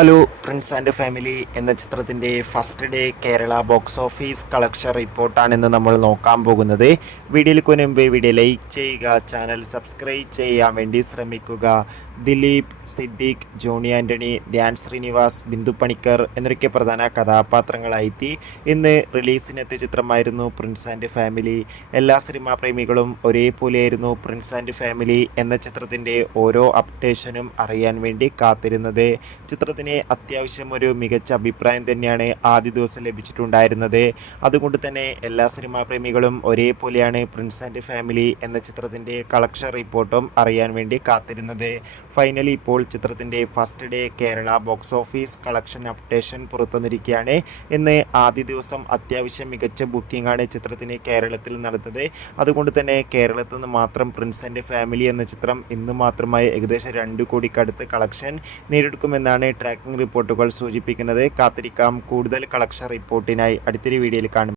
Hello Prince and family എന്ന ചിത്രത്തിൻ്റെ first day Kerala box office collection റിപ്പോർട്ടാണ് നമ്മൾ നോക്കാൻ പോകുന്നത്. വീഡിയോയ്ക്ക് മുൻപ് വീഡിയോ ലൈക്ക് ചെയ്യുക, ചാനൽ സബ്സ്ക്രൈബ് ചെയ്യാൻ വേണ്ടി ശ്രമിക്കുക. ദിലീപ്, സിദ്ദീഖ്, ജോണി ആൻ്റണി, ധ്യാൻ ശ്രീനിവാസ്, ബിന്ദു പണിക്കർ എന്നൊക്കെ പ്രധാന കഥാപാത്രങ്ങളായി ഇന്ന് റിലീസിനെത്തിയ ചിത്രമായിരുന്നു പ്രിൻസ് ആൻഡ് ഫാമിലി. എല്ലാ സിനിമാ പ്രേമികളും ഒരേപോലെയായിരുന്നു പ്രിൻസ് ആൻഡ് ഫാമിലി എന്ന ചിത്രത്തിൻ്റെ ഓരോ അപ്ഡേഷനും അറിയാൻ വേണ്ടി കാത്തിരുന്നത്. ചിത്രത്തിന് അത്യാവശ്യം ഒരു മികച്ച അഭിപ്രായം തന്നെയാണ് ആദ്യ ദിവസം ലഭിച്ചിട്ടുണ്ടായിരുന്നത്. അതുകൊണ്ട് തന്നെ എല്ലാ സിനിമാ പ്രേമികളും ഒരേപോലെയാണ് പ്രിൻസ് ആൻഡ് ഫാമിലി എന്ന ചിത്രത്തിൻ്റെ കളക്ഷൻ റിപ്പോർട്ടും അറിയാൻ വേണ്ടി കാത്തിരുന്നത്. ഫൈനലി ഇപ്പോൾ ചിത്രത്തിൻ്റെ first day Kerala box office collection updation പുറത്തുവന്നിരിക്കുകയാണ്. ഇന്ന് ആദ്യ ദിവസം അത്യാവശ്യം മികച്ച ബുക്കിംഗ് ആണ് ചിത്രത്തിന് കേരളത്തിൽ നടന്നത്. അതുകൊണ്ട് തന്നെ കേരളത്തിൽ നിന്ന് മാത്രം പ്രിൻസ് ആൻഡ് ഫാമിലി എന്ന ചിത്രം ഇന്ന് മാത്രമായി ഏകദേശം 2 കോടിക്കടുത്ത് കളക്ഷൻ നേടിയെടുക്കുമെന്നാണ് ട്രാക്കിംഗ് റിപ്പോർട്ടുകൾ സൂചിപ്പിക്കുന്നത്. കാത്തിരിക്കാം കൂടുതൽ കളക്ഷൻ റിപ്പോർട്ടിനായി. അടുത്തൊരു വീഡിയോയിൽ കാണും.